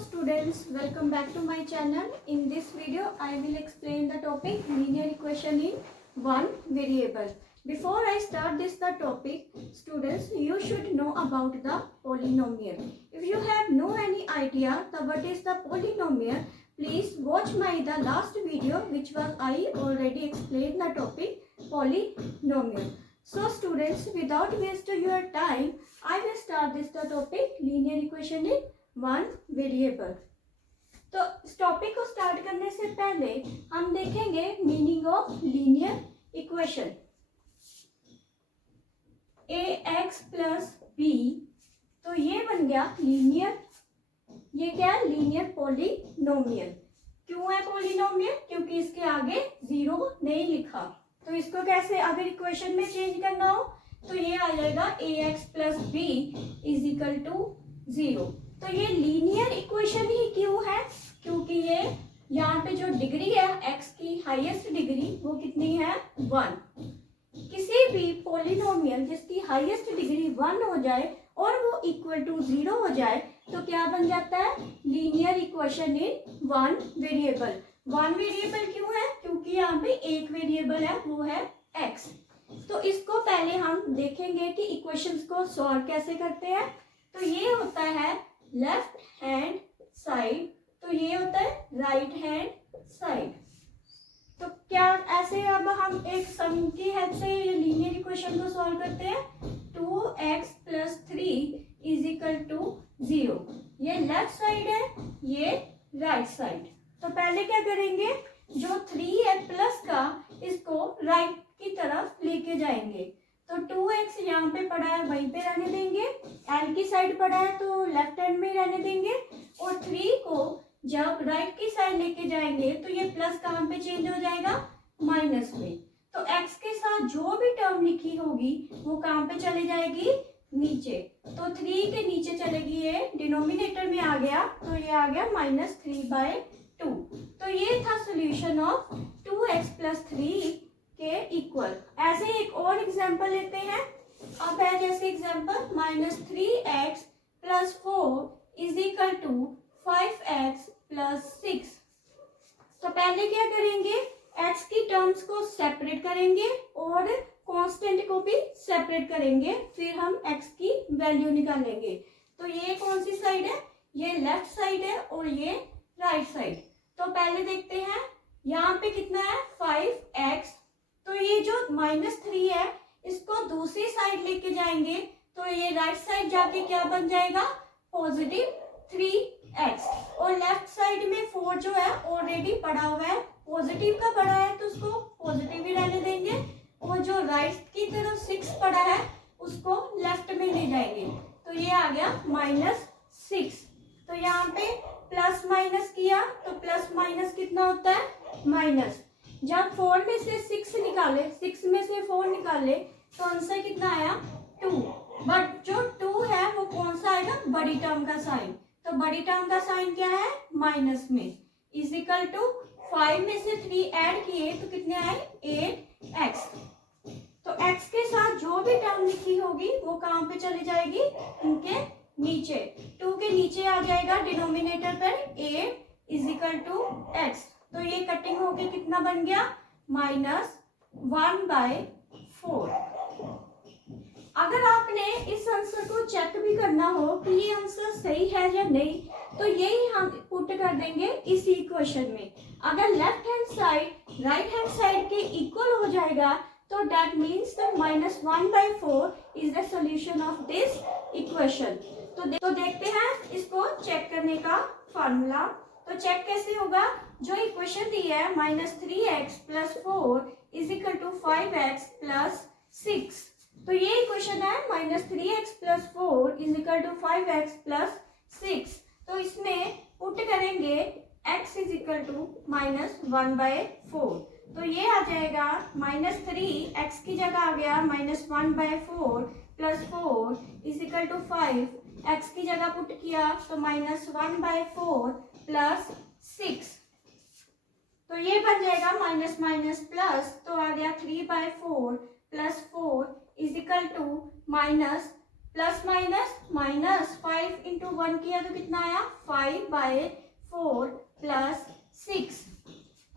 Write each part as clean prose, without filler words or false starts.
students, welcome back to my channel. In this video I will explain the topic linear equation in one variable. Before I start the topic, students, you should know about the polynomial. If you have no any idea what is the polynomial, please watch the last video which was I already explained the topic polynomial. So students, without wasting your time, I will start the topic linear equation in one variable. तो इस topic को start करने से पहले हम देखेंगे meaning of linear equation. A X plus B, तो ये बन गया लीनियर, ये क्या है? Linear polynomial. क्यों है पॉलिनोमियल? क्योंकि इसके आगे जीरो नहीं लिखा। तो इसको कैसे अगर इक्वेशन में चेंज करना हो तो ये आ जाएगा A X plus B is equal to 0। तो ये लीनियर इक्वेशन ही क्यों है? क्योंकि ये यहाँ पे जो डिग्री है x की हाईएस्ट डिग्री वो कितनी है? 1। किसी भी पॉलिनोमियल जिसकी हाईएस्ट डिग्री 1 हो जाए और वो इक्वल टू 0 हो जाए तो क्या बन जाता है? Linear equation in one variable. One variable क्यों है? क्योंकि यहाँ पे एक वेरिएबल है, वो है x। तो इसको पहले हम देखेंगे कि इक्वेशंस को सॉल्व कैसे करते हैं। तो ये होता है लेफ्ट हैंड साइड, तो ये होता है राइट हैंड साइड। तो क्या ऐसे अब हम एक सम की हेल्प से लीनियर इक्वेशन को सॉल्व करते हैं। 2x plus 3 is equal to 0। ये लेफ्ट साइड है, ये राइट साइड। तो पहले क्या करेंगे, जो 3 है प्लस का, इसको राइट की तरफ लेके जाएंगे। तो 2x यहाँ पे पड़ा है वहीं पे रहने देंगे, l की साइड पड़ा है तो लेफ्ट हैंड में रहने देंगे, और 3 को जब राइट की साइड लेके जाएंगे तो ये प्लस कहाँ पे चेंज हो जाएगा? माइनस में। तो x के साथ जो भी टर्म लिखी होगी वो कहाँ पे चले जाएगी? नीचे। तो 3 के नीचे चलेगी, ये डिनोमिनेटर में आ गया, तो ये आ गया -3/2। तो ये था सोल्यूशन ऑफ 2x प्लस 3 के इक्वल। ऐसे एक और एग्जांपल लेते हैं। अब है जैसे example -3x plus 4 is equal to 5x plus 6। तो पहले क्या करेंगे, x की टर्म्स को सेपरेट करेंगे और कांस्टेंट को भी सेपरेट करेंगे, फिर हम x की वैल्यू निकालेंगे। तो ये कौन सी साइड है? ये लेफ्ट साइड है और ये राइट साइड। तो पहले देखते हैं, यहाँ पे कितना है? 5x। तो ये जो -3 है इसको दूसरी साइड लेके जाएंगे तो ये राइट साइड जाके क्या बन जाएगा? Positive 3x। और लेफ्ट साइड में 4 जो है ऑलरेडी पड़ा हुआ है, पॉजिटिव का पड़ा है तो उसको पॉजिटिव ही रहने देंगे, और जो राइट की तरफ 6 पड़ा है उसको लेफ्ट में ले जाएंगे। तो ये आ गया -6। तो यहाँ पे प्लस माइनस किया तो प्लस माइनस कितना होता है? माइनस। जब 4 में से 6 निकाले, 6 में से 4 निकाले तो आंसर कितना आया? 2। बट जो 2 है वो कौन सा आएगा? बड़ी टर्म का साइन। तो बड़ी टर्म का साइन क्या है? माइनस में। इज इक्वल टू 5 में से 3 ऐड किए तो कितने आए? 8x। तो x के साथ जो भी टर्म लिखी होगी वो कहाँ पे चली जाएगी? इनके नीचे। 2 के नीचे आ जाएगा डिनोमिनेटर पर 8 इज इक्वल टू x। तो ये कटिंग होके कितना बन गया? -1/4। अगर आपने इस आंसर को चेक भी करना हो कि ये आंसर सही है या नहीं, तो यही हम पुट कर देंगे इस इक्वेशन में। अगर left hand side right hand side के इक्वल हो जाएगा तो that means the -1/4 is the solution of this equation. तो देखते हैं इसको चेक करने का फॉर्मूला। तो चेक कैसे होगा? जो इक्वेशन दी है -3x plus 4 is equal to 5x plus 6। तो ये इक्वेशन है -3x plus 4 is equal to 5x plus 6। तो इसमें पुट करेंगे x इज इक्वल टू -1/4। तो ये आ जाएगा -3, x की जगह आ गया -1/4 plus 4 is equal to 5। x की जगह पुट किया तो -1/4 प्लस 6। तो ये बन जाएगा माइनस माइनस प्लस, तो आ गया 3/4 plus 4 is equal two plus minus 5 into 1 किया तो कितना आया 5/4 प्लस 6।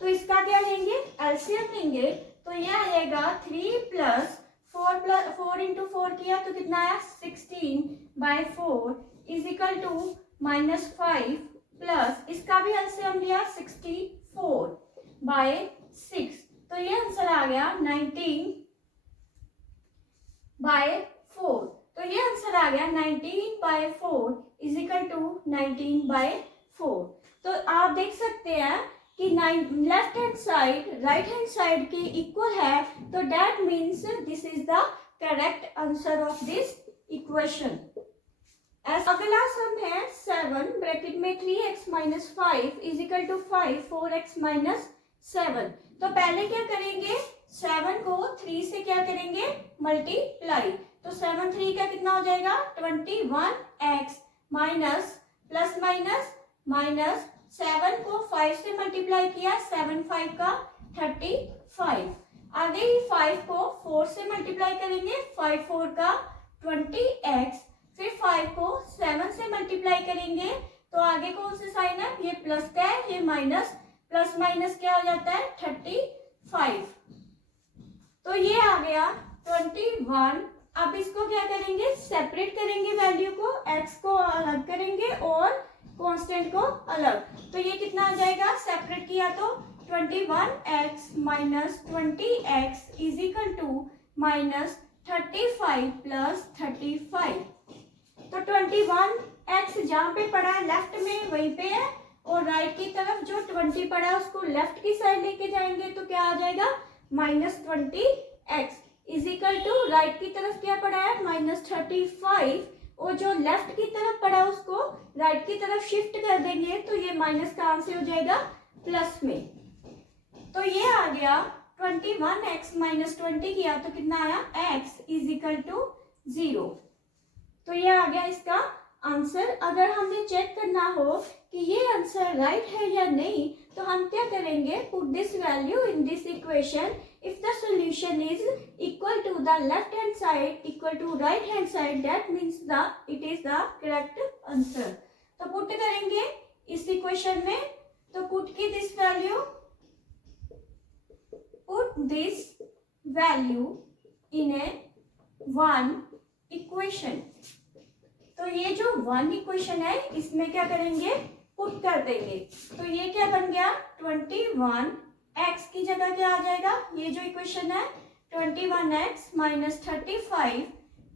तो इसका क्या लेंगे एलसीएम लेंगे तो यह आएगा 3 प्लस 4 इंटू 4 किया तो कितना आया 16/4 इज इक्वल टू -5 प्लस इसका भी एलसीएम लिया 64/6। तो ये आंसर आ गया 19/4। तो ये आंसर आ गया 19/4 इज इक्वल टू 19/4। तो आप देख सकते हैं कि left hand side right hand side के इक्वल है तो that means this is the correct answer of this equation. अगला सम है 7 ब्रैकेट में 3x - 5 is equal to 5 4x - 7। तो पहले क्या करेंगे 7 को 3 से क्या करेंगे मल्टीप्लाई। तो 7 3 का कितना हो जाएगा 21x माइनस प्लस माइनस 7 को 5 से मल्टीप्लाई किया 7 5 का 35। आगे ही 5 को 4 से मल्टीप्लाई करेंगे 5 4 का 20x। फिर 5 को 7 से मल्टीप्लाई करेंगे तो आगे कौन से साइन है ये प्लस का है ये माइनस प्लस माइनस क्या हो जाता है 35। तो ये आ गया 21। अब इसको क्या करेंगे सेपरेट करेंगे वैल्यू को x को अलग करेंगे और कांस्टेंट को अलग। तो ये कितना आ जाएगा सेपरेट किया तो 21x minus 20x is equal to -35 plus 35। तो 21x जहाँ पे पड़ा है लेफ्ट में वहीं पे है और राइट की तरफ जो 20 पड़ा है उसको लेफ्ट की साइड लेके जाएंगे तो क्या आ जाएगा -20x is equal to right की तरफ क्या पड़ा है -35 और जो लेफ्ट की तरफ पड़ा है उसको राइट की तरफ शिफ्ट कर देंगे तो ये माइनस कहाँ से हो जाएगा प्लस में। तो ये आ गया 21x माइनस 20 किया तो कितना आया x इज इक्वल टू 0। तो ये आ गया इसका आंसर। अगर हमें चेक करना हो कि ये आंसर राइट है या नहीं तो हम क्या करेंगे put this value in this equation. If the solution is equal to the left hand side equal to right hand side that means the it is the correct answer. तो put करेंगे इस इक्वेशन में। तो put की this value put this value in a one equation. तो ये जो one equation है इसमें क्या करेंगे पुट कर देंगे। तो ये क्या बन गया 21x की जगह क्या आ जाएगा ये जो इक्वेशन है 21x माइनस 35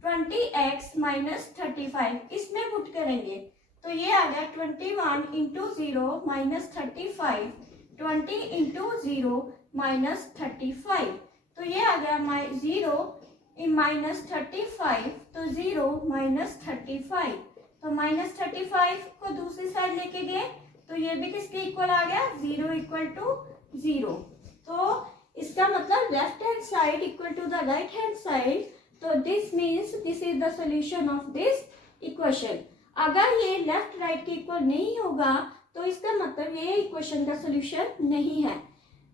20x माइनस 35 इसमें पुट करेंगे। तो ये आ गया 21 इंटू 0 माइनस 35 20 इंटू 0 माइनस 35। तो ये आ गया 0 इन -35 तो 0 -35। तो -35 को दूसरी साइड लेके गए तो ये भी किसके इक्वल आ गया 0 इक्वल टू 0। तो इसका मतलब left hand side equal to the right hand side. तो this means this is the solution of this equation. अगर ये लेफ्ट राइट के इक्वल नहीं होगा तो इसका मतलब ये इक्वेशन का सॉल्यूशन नहीं है।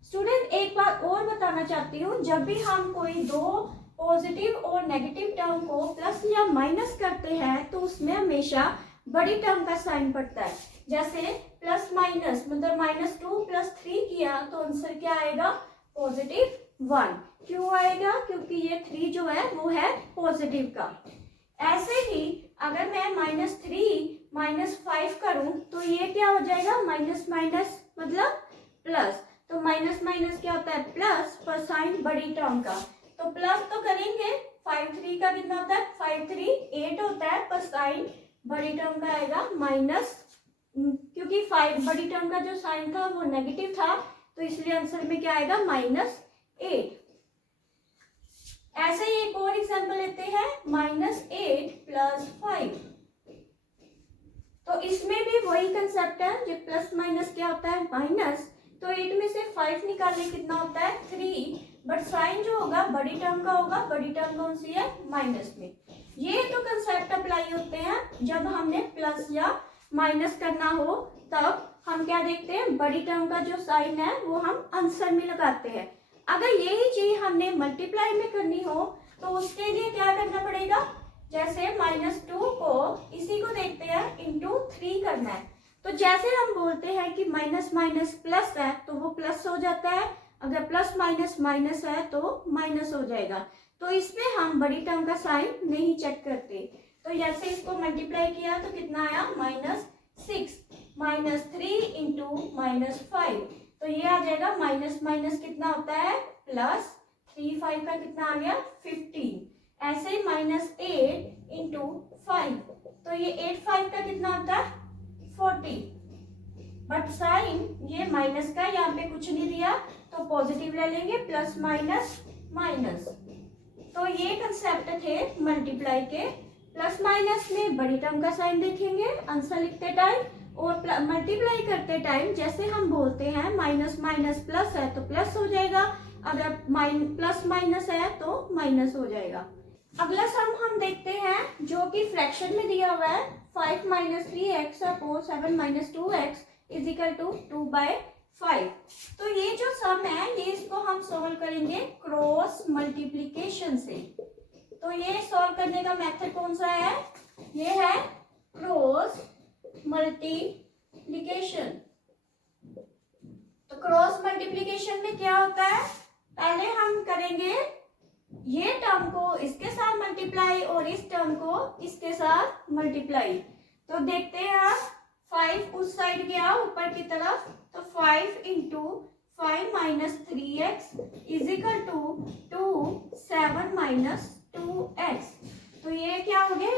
स्टूडेंट एक बात और बताना चाहती हूँ जब भी हम कोई दो पॉजिटिव और नेगेटिव टर्म को प्लस या माइनस करते हैं तो उसमें हमेशा बड़ी टर्म का साइन पड़ता है। जैसे प्लस माइनस मतलब -2 + 3 किया तो आंसर क्या आएगा +1। क्यों आएगा क्योंकि ये 3 जो है वो है पॉजिटिव का। ऐसे ही अगर मैं -3 - 5 करूं तो ये क्या हो जाएगा माइनस माइनस मतलब प्लस। तो माइनस माइनस क्या होता है प्लस पर साइन बड़ी टर्म का। तो प्लस तो करेंगे 5 3 का कितना होता है 5 3 8 होता है पर साइन बड़ी टर्म का आएगा माइनस क्योंकि 5 बड़ी टर्म का जो साइन था वो नेगेटिव था तो इसलिए आंसर में क्या आएगा -8। ऐसे ही एक और एग्जांपल लेते हैं -8 + 5। तो इसमें भी वही कंसेप्ट है जो प्लस माइनस क्या होता है माइनस। तो 8 में से 5 निकालने कितना होता है 3 बट साइन जो होगा बड़ी टर्म का होगा। बड़ी टर्म कौन सी है माइनस में। ये तो कंसेप्ट अप्लाई होते हैं जब हमने प्लस या माइनस करना हो तब हम क्या देखते हैं बड़ी टर्म का जो साइन है वो हम आंसर में लगाते हैं। अगर यही चीज हमने मल्टीप्लाई में करनी हो तो उसके लिए क्या करना पड़ेगा जैसे -2 को इसी को देखते हैं इंटू 3 करना है, तो जैसे हम बोलते हैं कि माइनस माइनस प्लस है तो वो प्लस हो जाता है, अगर प्लस माइनस माइनस है तो माइनस हो जाएगा। तो इसमें हम बड़ी टर्म का साइन नहीं चेक करते। तो जैसे इसको मल्टीप्लाई किया तो कितना आया -6, -3 इंटू -5, तो ये आ जाएगा माइनस माइनस कितना होता है प्लस, 3 5 का कितना आ गया 15। ऐसे ही -8 इंटू 5, तो ये 8 5 का कितना होता है 40। बट साइन ये माइनस का यहाँ पे कुछ नहीं दिया तो पॉजिटिव ले लेंगे, प्लस माइनस माइनस। तो ये कंसेप्ट थे मल्टीप्लाई के। प्लस माइनस में बड़ी टर्म का साइन देखेंगे आंसर लिखते टाइम, और मल्टीप्लाई करते टाइम जैसे हम बोलते हैं माइनस माइनस प्लस है तो प्लस हो जाएगा, अगर प्लस माइनस है तो माइनस हो जाएगा। अगला सम हम देखते हैं जो कि फ्रैक्शन में दिया हुआ है, 5 - 3x upon 7 - 2x is equal to 2/5। तो ये जो सम है ये इसको हम सॉल्व करेंगे क्रॉस मल्टीप्लिकेशन से। तो ये सॉल्व करने का मेथड कौन सा है, ये है क्रॉस मल्टीप्लिकेशन। तो क्रॉस मल्टीप्लिकेशन में क्या होता है, पहले हम करेंगे ये टर्म को इसके साथ मल्टीप्लाई और इस टर्म को इसके साथ मल्टीप्लाई। तो देखते हैं आप, 5 उस साइड गया ऊपर की तरफ, तो 5 into 5 - 3x is equal to 7 - 2x। तो ये क्या हो गया,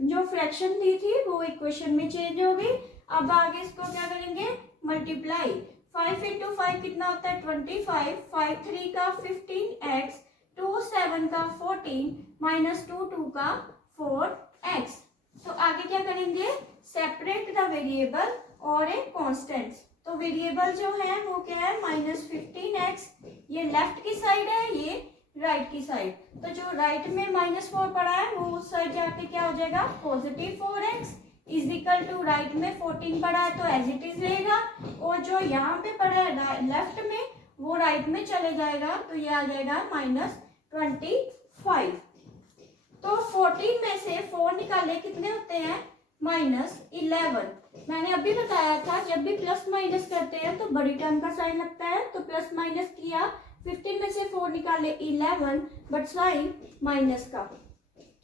जो फ्रैक्शन दी थी वो इक्वेशन में चेंज हो गई। अब आगे इसको क्या करेंगे मल्टीप्लाई, 5 इंटू 5 कितना होता है 25, 5 3 का 15x, 2 7 का 14 -2 2 का 4x। तो आगे क्या करेंगे, सेपरेट द वेरिएबल और ए कांस्टेंट। तो वेरिएबल जो है वो क्या है -15x, ये लेफ्ट की साइड है, ये राइट की साइड। तो जो राइट में -4 पड़ा है वो उस साइड जाके क्या हो जाएगा positive 4x is equal to, right में 14 पड़ा है तो एज इट इज रहेगा, और जो यहाँ पे पड़ा है लेफ्ट में वो राइट में चले जाएगा, तो ये आ जाएगा -25। तो 14 में से 4 निकाले कितने होते हैं -11। मैंने अभी बताया था जब भी प्लस माइनस करते हैं तो बड़ी टर्म का साइन लगता है, तो प्लस माइनस किया, 15 में से 4 निकाले 11, बट साइन माइनस का।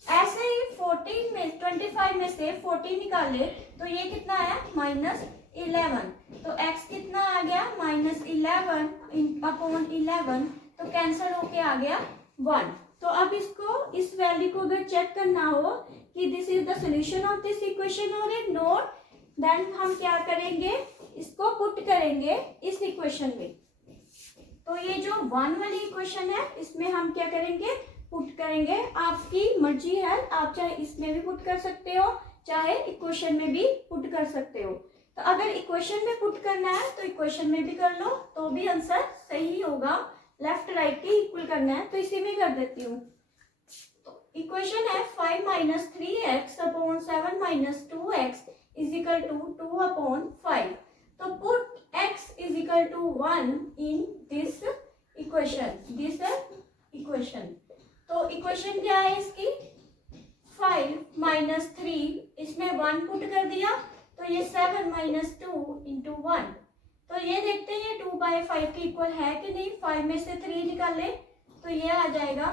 ऐसे ही 25 में से 14 निकाले तो ये कितना है -11, तो x कितना आ गया -11 अपॉन 11, तो कैंसिल होके आ गया 1। तो अब इसको इस वैल्यू को अगर चेक करना हो कि this is the solution of this equation और ए नोट, देन हम क्या करेंगे, इसको पुट करेंगे इस इक्वेशन में। तो ये जो 1 वाली इक्वेशन है इसमें हम क्या करेंगे पुट करेंगे, आपकी मर्जी है, आप चाहे इसमें भी पुट कर सकते हो चाहे इक्वेशन में भी पुट कर सकते हो। तो अगर इक्वेशन में पुट करना है तो इक्वेशन में भी कर लो तो भी आंसर सही होगा, लेफ्ट राइट की इक्वल करना है तो इसी में कर देती हूँ। तो इक्वेशन है 5 - 3x upon 7 - 2x is equal to 2/5। तो put x is equal to 1 in this equation. तो इक्वेशन क्या है इसकी, 5 - 3, इसमें 1 पुट कर दिया तो ये 7 - 2 इंटू 1। तो ये देखते हैं 2/5 के इक्वल है कि नहीं, 5 में से 3 निकाले तो ये आ जाएगा,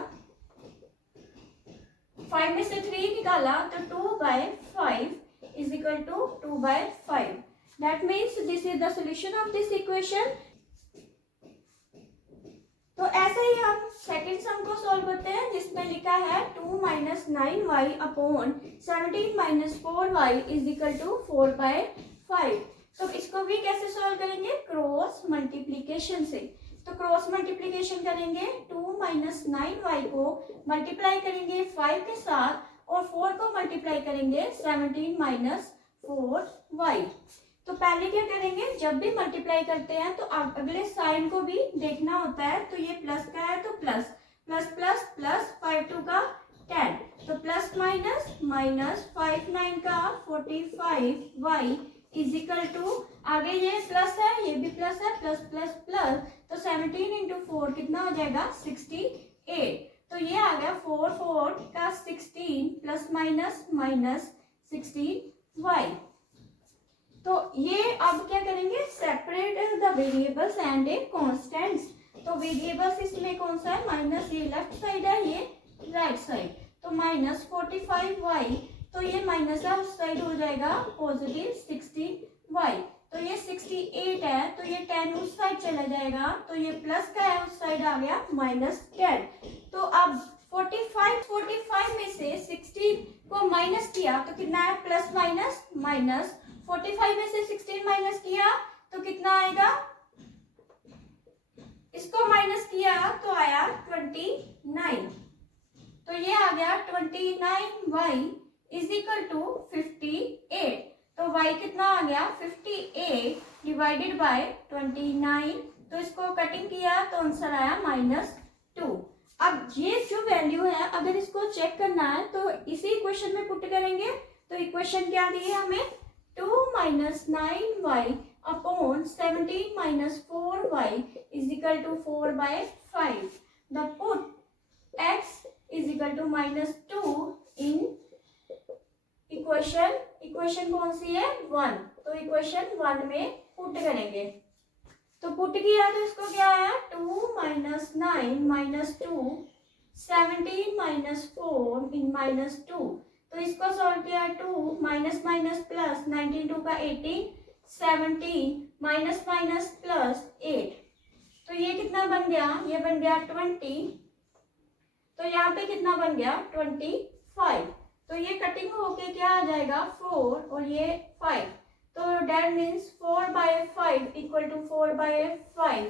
5 में से 3 निकाला तो 2/5 is equal to 2/5. That means this is the solution of this equation. तो ऐसे ही हम सेकंड सम को सॉल्व करते हैं जिसमें लिखा है 2 - 9y upon 17 - 4y is equal to 4/5। तो इसको भी कैसे सॉल्व करेंगे, क्रॉस मल्टीप्लीकेशन से। तो क्रॉस मल्टीप्लीकेशन करेंगे, 2 - 9y को मल्टीप्लाई करेंगे 5 के साथ और 4 को मल्टीप्लाई करेंगे 17 - 4y। तो पहले क्या करेंगे, जब भी मल्टीप्लाई करते हैं तो अगले साइन को भी देखना होता है। तो ये प्लस का है तो प्लस प्लस प्लस प्लस 5 2 का 10, तो प्लस माइनस माइनस 5 9 का 45y इज इक्वल टू, आगे ये प्लस है ये भी प्लस है, प्लस प्लस प्लस, तो 17 × 4 कितना हो जाएगा 68। तो ये आ गया 4 4 का 16 प्लस माइनस माइनस 16y। तो ये अब क्या करेंगे, separate the variables and A constants. तो वेरिएबल्स इसमें कौन सा है, माइनस ये लेफ्ट साइड है, ये राइट साइड। तो माइनस 45y, तो ये माइनस है उस साइड हो जाएगा पॉजिटिव 16y। तो ये 68 है, तो ये 10 उस साइड चला जाएगा, तो ये प्लस का है उस साइड आ गया माइनस 10। तो अब 45 में से 16 को माइनस किया तो कितना है, प्लस माइनस माइनस। 45 में से 16 माइनस किया तो कितना आएगा, इसको माइनस किया तो आया 29। तो ये आ गया 29y इज इक्वल टू 58। तो y कितना आ गया, 58 डिवाइडेड बाय 29। तो इसको कटिंग किया तो आंसर आया -2। अब ये जो वैल्यू है, अगर इसको चेक करना है तो इसी इक्वेशन में पुट करेंगे। तो इक्वेशन क्या दी है हमें, 2 - 9y upon 17 - 4y is equal to 4/5। The put x is equal to -2 in equation कौन सी है, 1। तो इक्वेशन 1 में पुट करेंगे। तो पुट किया तो इसको क्या आया, 2 - 9 - 2 17 - 4 इन -2। तो इसको सॉल्व किया, 2 माइनस माइनस प्लस 19 2 का 18 17 माइनस माइनस प्लस 8। तो ये कितना बन गया, ये बन गया 20। तो यहाँ पे कितना बन गया 25। तो ये कटिंग होके क्या आ जाएगा 4 और ये 5। तो डेट मीन्स 4/5 इक्वल टू 4/5।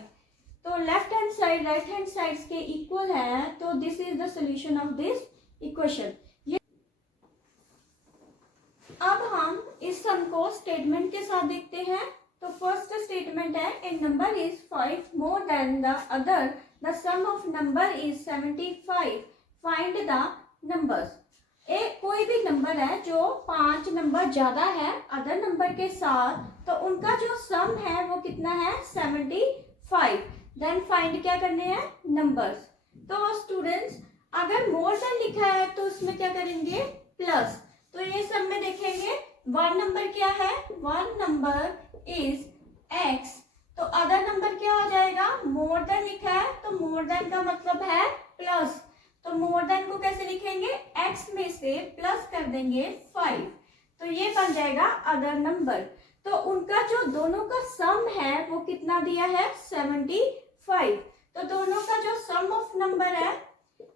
तो left hand side right hand side के इक्वल है। तो this is the solution of this equation. अब हम इस सम को स्टेटमेंट के साथ देखते हैं। तो फर्स्ट स्टेटमेंट है, a number is 5 more than the other, the sum of number is 75, find the numbers. कोई भी नंबर है जो 5 नंबर ज्यादा है अदर नंबर के साथ, तो उनका जो सम है वो कितना है 75। देन फाइंड क्या करने हैं, नंबर्स। तो स्टूडेंट्स अगर मोर देन लिखा है तो उसमें क्या करेंगे, प्लस। तो ये सब में देखेंगे 1 नंबर क्या है, 1 नंबर इज x। तो अदर नंबर क्या हो जाएगा, मोर देन लिखा है तो मोर देन का मतलब है प्लस। तो मोर देन को कैसे लिखेंगे, x में से प्लस कर देंगे 5। तो ये बन जाएगा अदर नंबर। तो उनका जो दोनों का सम है वो कितना दिया है 75। तो दोनों का जो सम ऑफ नंबर है,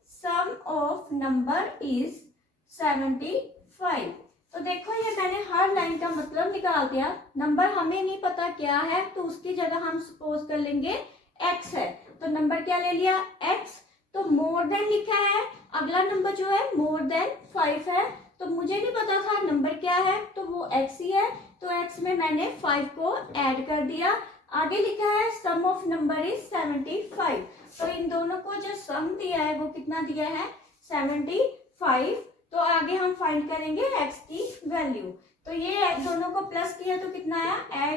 सम ऑफ नंबर इज 75। तो देखो ये मैंने हर लाइन का मतलब निकाल दिया। नंबर हमें नहीं पता क्या है तो उसकी जगह हम सपोज कर लेंगे x है। तो नंबर क्या ले लिया, x। तो मोर देन लिखा है, अगला नंबर जो है मोर देन 5 है। तो मुझे नहीं पता था नंबर क्या है, तो वो x ही है। तो x में मैंने 5 को ऐड कर दिया। आगे लिखा है सम ऑफ नंबर इज 75। तो इन दोनों को जो सम दिया है वो कितना दिया है 75। तो आगे हम फाइंड करेंगे x की वैल्यू। तो ये दोनों को प्लस किया तो कितना आया,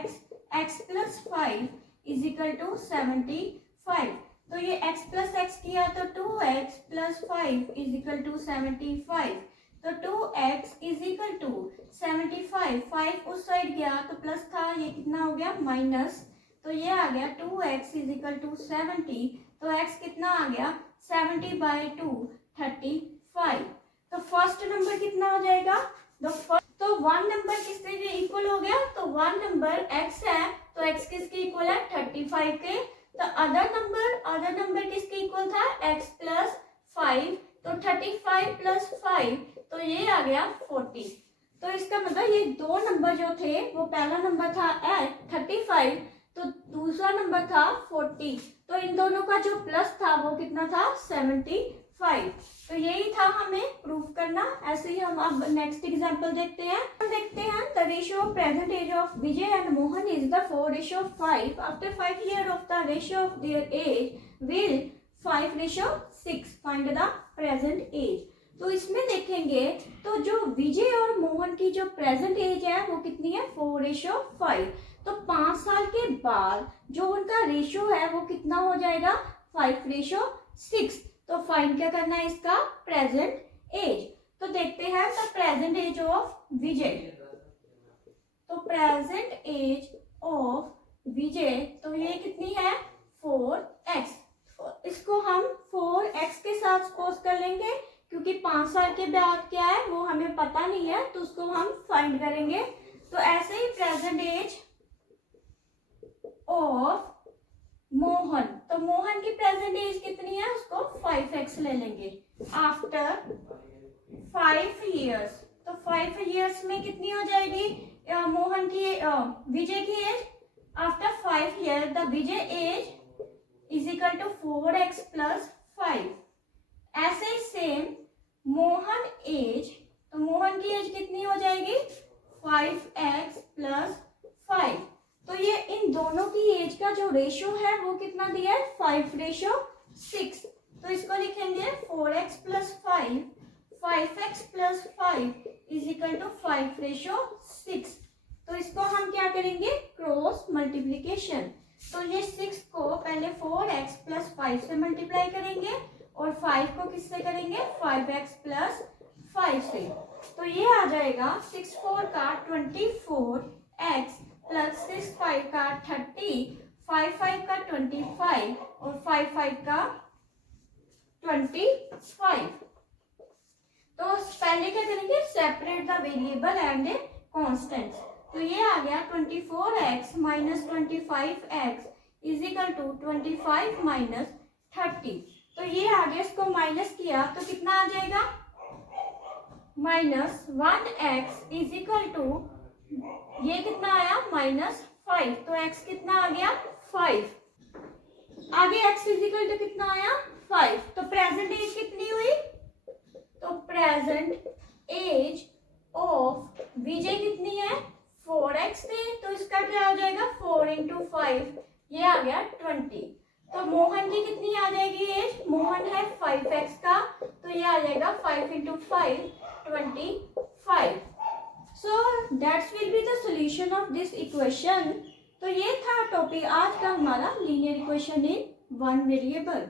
x plus 5 is equal to 75। तो ये x प्लस x किया तो 2x plus 5 is equal to 75। तो 2x इज इक्वल टू 75। 5 उस साइड गया तो प्लस था, ये कितना हो गया माइनस। तो ये आ गया 2x इज इक्वल टू 70। तो x कितना आ गया 70/2 35। तो फर्स्ट नंबर कितना हो जाएगा, तो 1 नंबर किसके इक्वल हो गया, तो 1 नंबर x है। तो x किसके इक्वल है 35 के। तो अदर नंबर किसके इक्वल था, x प्लस 5। तो 35 प्लस 5 तो ये आ गया 40। तो इसका मतलब ये दो नंबर जो थे, वो पहला नंबर था 35 तो दूसरा नंबर था 40। तो इन दोनों का जो प्लस था वो कितना था 75। तो यही था हमें प्रूफ करना। ऐसे ही हम अब नेक्स्ट एग्जांपल देखते हैं। The ratio of present age of Vijay and Mohan is the 4:5। After 5 years of the ratio of their age will 5:6 find the present age. तो इसमें देखेंगे तो जो विजय और मोहन की जो प्रेजेंट एज है वो कितनी है 4:5। तो 5 साल के बाद जो उनका रेशियो है वो कितना हो जाएगा 5:6। तो फाइंड क्या करना है इसका, प्रेजेंट एज। तो देखते हैं द प्रेजेंट एज ऑफ विजय। तो प्रेजेंट एज ऑफ विजय, तो ये कितनी है 4x। इसको हम 4x के साथ सपोज कर लेंगे, क्योंकि 5 साल के बाद क्या है वो हमें पता नहीं है, तो उसको हम फाइंड करेंगे। तो ऐसे ही प्रेजेंट एज ऑफ मोहन, तो मोहन की प्रेजेंट एज कितनी है, उसको 5x ले लेंगे। आफ्टर 5 years, तो 5 years में कितनी हो जाएगी मोहन की विजय की age. After 5 years the Vijay age is equal to 4x plus 5। ऐसे ही सेम मोहन एज, तो मोहन की एज कितनी हो जाएगी 5x प्लस 5। तो ये इन दोनों की एज का जो रेशियो है वो कितना दिया है 5:6। तो इसको लिखेंगे 4x plus 5, 5x plus 5 is equal to 5:6। तो इसको हम क्या करेंगे, क्रॉस मल्टीप्लीकेशन। तो ये 6 को पहले 4x प्लस 5 से मल्टीप्लाई करेंगे और 5 को किससे करेंगे 5x प्लस 5 से। तो ये आ जाएगा 6 4 का 24x प्लस 6 5 का 30, 5 5 का 25 और 5 5 का 25। तो पहले क्या करेंगे, separate the variable and constant. तो ये आ गया 24x minus 25x is equal to 25 minus 30। तो ये आगे इसको माइनस किया तो कितना आ जाएगा, minus 1x is equal to, ये कितना आया -5। तो x कितना आ गया 5। आगे x इज इक्वल टू कितना आया 5। तो प्रेजेंट एज कितनी हुई, तो प्रेजेंट एज ऑफ विजय कितनी है 4x थी, तो इसका क्या हो जाएगा 4 × 5, ये आ गया 20। तो मोहन की कितनी आ जाएगी एज, मोहन है 5x का, तो ये आ जाएगा 5 × 5 25। So that's will be the solution of this equation. तो ये था टॉपिक आज का हमारा linear equation in one variable.